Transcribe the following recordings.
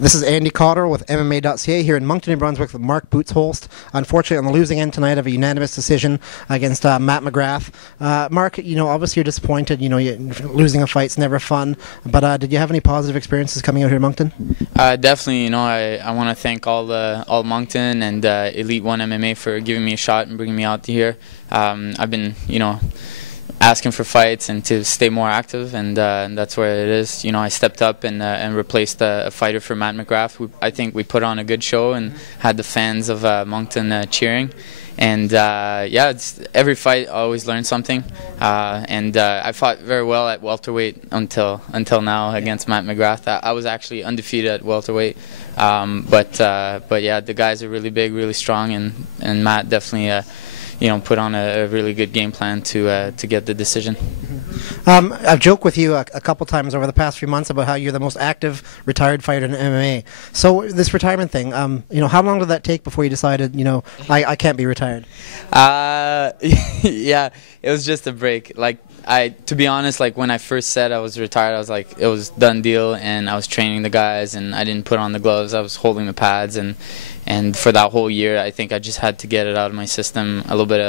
This is Andy Cotter with MMA.ca here in Moncton, New Brunswick with Mark Boots Holst. Unfortunately, on the losing end tonight of a unanimous decision against Matt MacGrath. Mark, obviously you're disappointed. Losing a fight's never fun. But did you have any positive experiences coming out here in Moncton? Definitely. I want to thank all Moncton and Elite One MMA for giving me a shot and bringing me out to here. I've been, asking for fights and to stay more active, and that's where it is. I stepped up and replaced a fighter for Matt MacGrath. I think we put on a good show and had the fans of Moncton cheering. And it's every fight I always learn something. I fought very well at welterweight until now against Matt MacGrath. I was actually undefeated at welterweight. But yeah, the guys are really big, really strong, and Matt definitely put on a really good game plan to get the decision. I've joked with you a couple times over the past few months about how you're the most active retired fighter in MMA. So this retirement thing, how long did that take before you decided, I can't be retired? Yeah, it was just a break. To be honest, when I first said I was retired, I was like, it was done deal, and I was training the guys, and I didn't put on the gloves. I was holding the pads, and for that whole year, I think I just had to get it out of my system. A little bit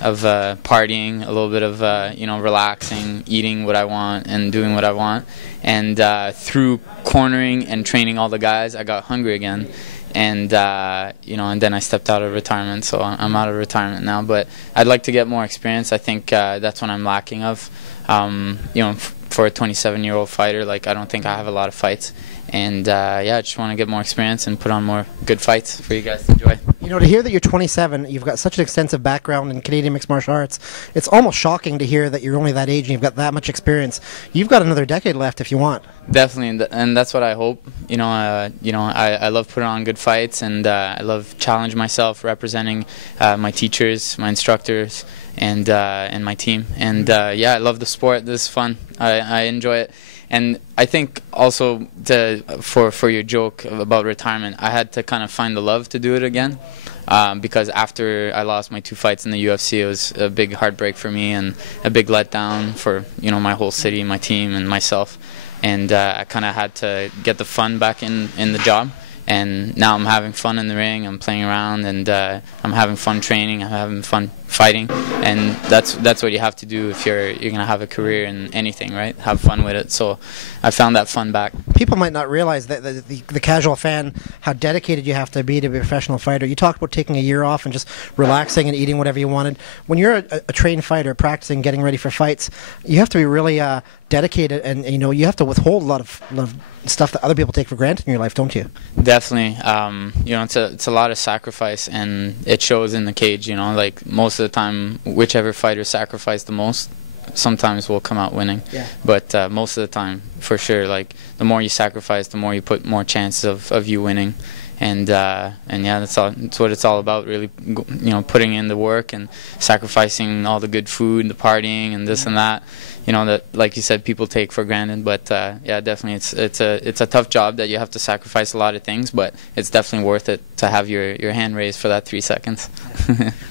of partying, a little bit of relaxing, eating what I want, and doing what I want. And through cornering and training all the guys, I got hungry again. And and then I stepped out of retirement, so I'm out of retirement now. But I'd like to get more experience. I think that's what I'm lacking of. For a 27-year-old fighter, I don't think I have a lot of fights. And I just want to get more experience and put on more good fights for you guys to enjoy. To hear that you're 27, you've got such an extensive background in Canadian mixed martial arts. It's almost shocking to hear that you're only that age and you've got that much experience. You've got another decade left if you want. Definitely, and that's what I hope. I love putting on good fights, and I love challenging myself, representing my teachers, my instructors, and my team. And I love the sport. This is fun. I enjoy it. And I think also for your joke about retirement, I had to kind of find the love to do it again, because after I lost my 2 fights in the UFC, it was a big heartbreak for me and a big letdown for my whole city, my team, and myself. And I kind of had to get the fun back in the job. And now I'm having fun in the ring. I'm playing around, and I'm having fun training. I'm having fun fighting, and that's what you have to do if you're gonna have a career in anything, right? Have fun with it. So I found that fun back. People might not realize that the casual fan how dedicated you have to be a professional fighter. You talked about taking a year off and just relaxing and eating whatever you wanted. When you're a trained fighter practicing, getting ready for fights, you have to be really dedicated, and you have to withhold a lot of stuff that other people take for granted in your life, don't you? Definitely. It's a lot of sacrifice, and it shows in the cage. Most of the time, whichever fighter sacrificed the most sometimes will come out winning. Yeah. But most of the time, for sure, the more you sacrifice, the more you put more chances of you winning. And that's what it's all about, really. Putting in the work and sacrificing all the good food, the partying, and this and that. That, like you said, people take for granted. But definitely, it's a tough job that you have to sacrifice a lot of things. But it's definitely worth it to have your hand raised for that 3 seconds.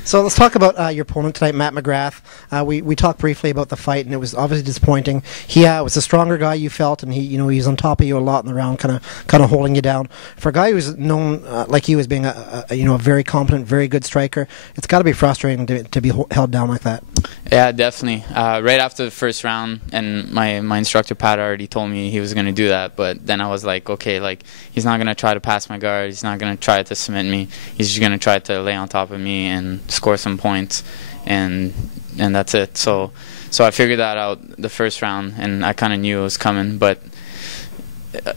So let's talk about your opponent tonight, Matt MacGrath. We talked briefly about the fight, and it was obviously disappointing. He was a stronger guy, you felt, and he was on top of you a lot in the round, kind of holding you down. For a guy who's known like you as being a very competent, very good striker, it's got to be frustrating to be held down like that. Yeah, definitely. Right after the first round, and my instructor Pat already told me he was going to do that, but then I was like, okay, he's not going to try to pass my guard, he's not going to try to submit me, he's just going to try to lay on top of me and score some points, and that's it. So I figured that out the first round, and I kind of knew it was coming, but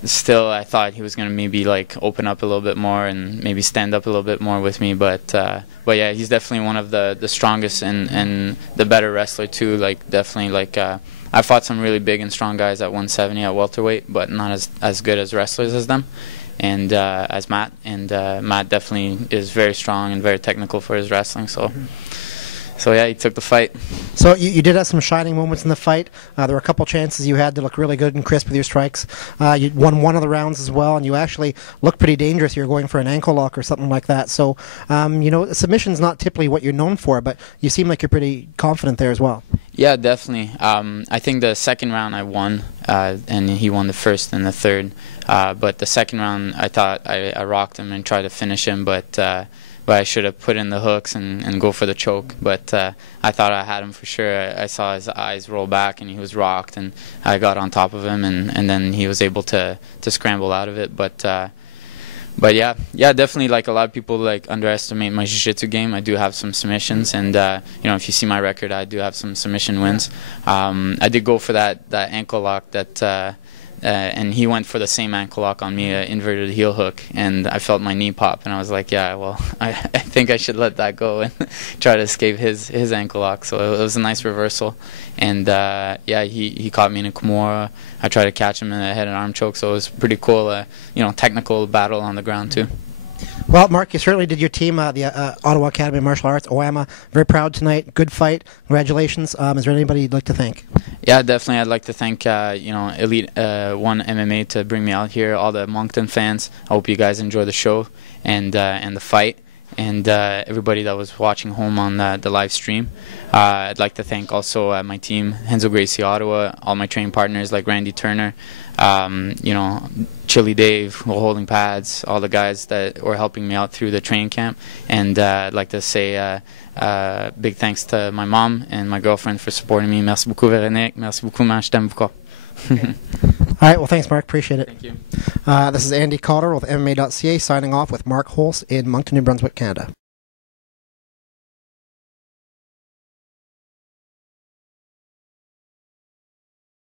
still I thought he was going to maybe open up a little bit more and maybe stand up a little bit more with me, but yeah, he's definitely one of the strongest and the better wrestler too. Definitely I fought some really big and strong guys at 170 at welterweight, but not as good as wrestlers as them, and as Matt. And Matt definitely is very strong and very technical for his wrestling. So So yeah, he took the fight. So you did have some shining moments in the fight. There were a couple chances you had to look really good and crisp with your strikes. You won one of the rounds as well, and you actually looked pretty dangerous. You were going for an ankle lock or something like that. So, submission's not typically what you're known for, but you seem like you're pretty confident there as well. Yeah, definitely. I think the second round I won, and he won the first and the third. But the second round, I thought I rocked him and tried to finish him, but I should have put in the hooks and go for the choke. But I thought I had him for sure. I saw his eyes roll back and he was rocked, and I got on top of him, and then he was able to scramble out of it. But yeah, definitely. Like a lot of people like underestimate my jiu-jitsu game. I do have some submissions, and if you see my record, I do have some submission wins. I did go for that ankle lock and he went for the same ankle lock on me, inverted heel hook, and I felt my knee pop, and I was like, yeah, well, I think I should let that go and try to escape his ankle lock. So it was a nice reversal, and he caught me in a Kimura. I tried to catch him in a head and arm choke, so it was pretty cool, technical battle on the ground too. Well, Mark, you certainly did your team, the Ottawa Academy of Martial Arts, OAMA, very proud tonight. Good fight. Congratulations. Is there anybody you'd like to thank? Yeah, definitely. I'd like to thank Elite One MMA to bring me out here. All the Moncton fans. I hope you guys enjoy the show and the fight, and everybody that was watching home on the live stream. I'd like to thank also my team, Henzo Gracie Ottawa, all my training partners like Randy Turner, Chili Dave, holding pads, all the guys that were helping me out through the training camp. And I'd like to say big thanks to my mom and my girlfriend for supporting me. Merci beaucoup, Véronique. Merci beaucoup, man. Je t'aime beaucoup. All right, well, thanks, Mark. Appreciate it. Thank you. This is Andy Cotter with MMA.ca signing off with Mark Holst in Moncton, New Brunswick, Canada.